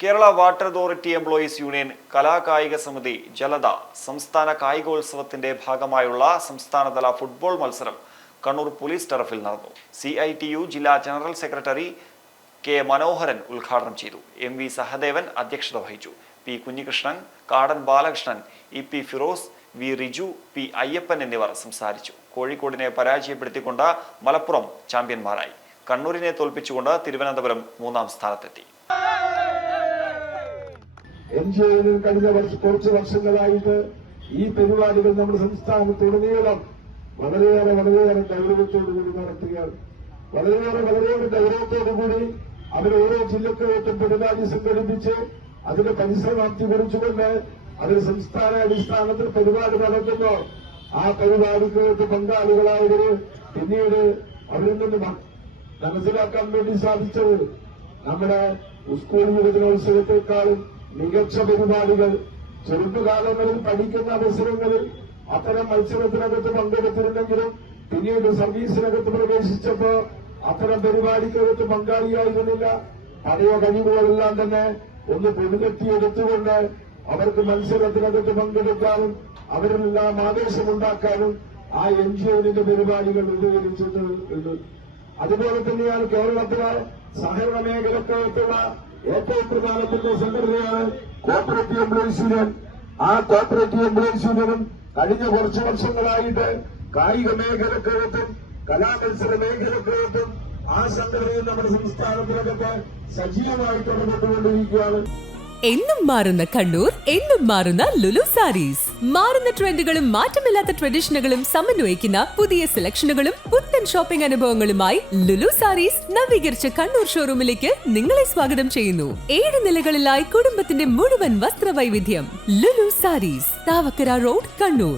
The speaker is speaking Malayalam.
Kerala water authority employees union കലാകായിക സമിതി ജലത സംസ്ഥാന കായികോത്സവത്തിന്റെ ഭാഗമായുള്ള സംസ്ഥാനതല ഫുട്ബോൾ മത്സരം കണ്ണൂർ പോലീസ് ടർഫിൽ നടന്നു. സി ഐ ടി യു ജില്ലാ ജനറൽ സെക്രട്ടറി കെ മനോഹരൻ ഉദ്ഘാടനം ചെയ്തു. എം വി സഹദേവൻ അധ്യക്ഷത വഹിച്ചു. P Kunhikrishnan Kadan Balakrishnan E P Firoz V Riju P Ayyappan എന്നിവർ സംസാരിച്ചു. കോഴിക്കോടിനെ പരാജയപ്പെടുത്തിക്കൊണ്ട് മലപ്പുറം ചാമ്പ്യന്മാരായി. കണ്ണൂരിനെ തോൽപ്പിച്ചുകൊണ്ട് തിരുവനന്തപുരം മൂന്നാം സ്ഥാനത്തെത്തി. ഒയിൽ കഴിഞ്ഞ വർഷ കുറച്ച് വർഷങ്ങളായിട്ട് ഈ പരിപാടികൾ നമ്മുടെ സംസ്ഥാനത്തുടനീളം വളരെയേറെ വളരെയേറെ ഗൗരവത്തോടുകൂടി നടത്തുകയാണ്. വളരെയേറെ വളരെയേറെ ഗൗരവത്തോടുകൂടി അവർ ഓരോ ജില്ലക്കളോട്ടും പരിപാടി സംഘടിപ്പിച്ച് അതിന്റെ പരിസരമാപ്തി കുറിച്ചുകൊണ്ട് അതിന് സംസ്ഥാന അടിസ്ഥാനത്തിൽ പരിപാടി നടത്തുന്നു. ആ പരിപാടികൾക്ക് പങ്കാളികളായവര് പിന്നീട് അവരിൽ നിന്ന് മനസ്സിലാക്കാൻ വേണ്ടി സാധിച്ചത് നമ്മുടെ സ്കൂൾ യുവജനോത്സവത്തെക്കാളും മികച്ച പരിപാടികൾ ചെറുപ്പകാലങ്ങളിൽ പഠിക്കുന്ന അവസരങ്ങളിൽ അത്തരം മത്സരത്തിനകത്ത് പങ്കെടുത്തിരുന്നെങ്കിലും പിന്നീട് സർവീസിനകത്ത് പ്രവേശിച്ചപ്പോ അത്തരം പരിപാടിക്കകത്ത് പങ്കാളിയായിരുന്നില്ല. പഴയ കഴിവുകളെല്ലാം തന്നെ ഒന്ന് പൊടുകെട്ടിയെടുത്തുകൊണ്ട് അവർക്ക് മത്സരത്തിനകത്ത് പങ്കെടുക്കാനും അവരിലെല്ലാം ആവേശമുണ്ടാക്കാനും ആ എൻ ജി ഒന്നിന്റെ പരിപാടികൾ രൂപീകരിച്ചിട്ടുണ്ട് അതുപോലെ തന്നെയാണ് കേരളത്തിലെ സഹകരണ മേഖലക്കകത്തുള്ള ഏറ്റവും പ്രധാനപ്പെട്ട സംഘടനയാണ് കോപ്പറേറ്റീവ് എംപ്ലോയീസ് യൂണിയൻ. ആ കോപ്പറേറ്റീവ് എംപ്ലോയീസ് യൂണിയനും കഴിഞ്ഞ കുറച്ച് വർഷങ്ങളായിട്ട് കായിക മേഖലക്കകത്തും കലാമത്സര മേഖലക്കകത്തും ആ സംഘടനയും നമ്മുടെ സംസ്ഥാനത്തിനകത്ത് സജീവമായി ഇടപെട്ടുകൊണ്ടിരിക്കുകയാണ് എന്നും മാറുന്ന കണ്ണൂർ എന്നും മാറുന്ന ലുലു സാരീസ്. മാറുന്ന ട്രെൻഡുകളും മാറ്റമില്ലാത്ത ട്രഡീഷനുകളും സമന്വയിക്കുന്ന പുതിയ സെലക്ഷനുകളും പുത്തൻ ഷോപ്പിംഗ് അനുഭവങ്ങളുമായി ലുലു സാരീസ് നവീകരിച്ച കണ്ണൂർ ഷോറൂമിലേക്ക് നിങ്ങളെ സ്വാഗതം ചെയ്യുന്നു. ഏഴ് നിലകളിലായി കുടുംബത്തിന്റെ മുഴുവൻ വസ്ത്രവൈവിധ്യം ലുലു സാരീസ് താവക്കര റോഡ് കണ്ണൂർ.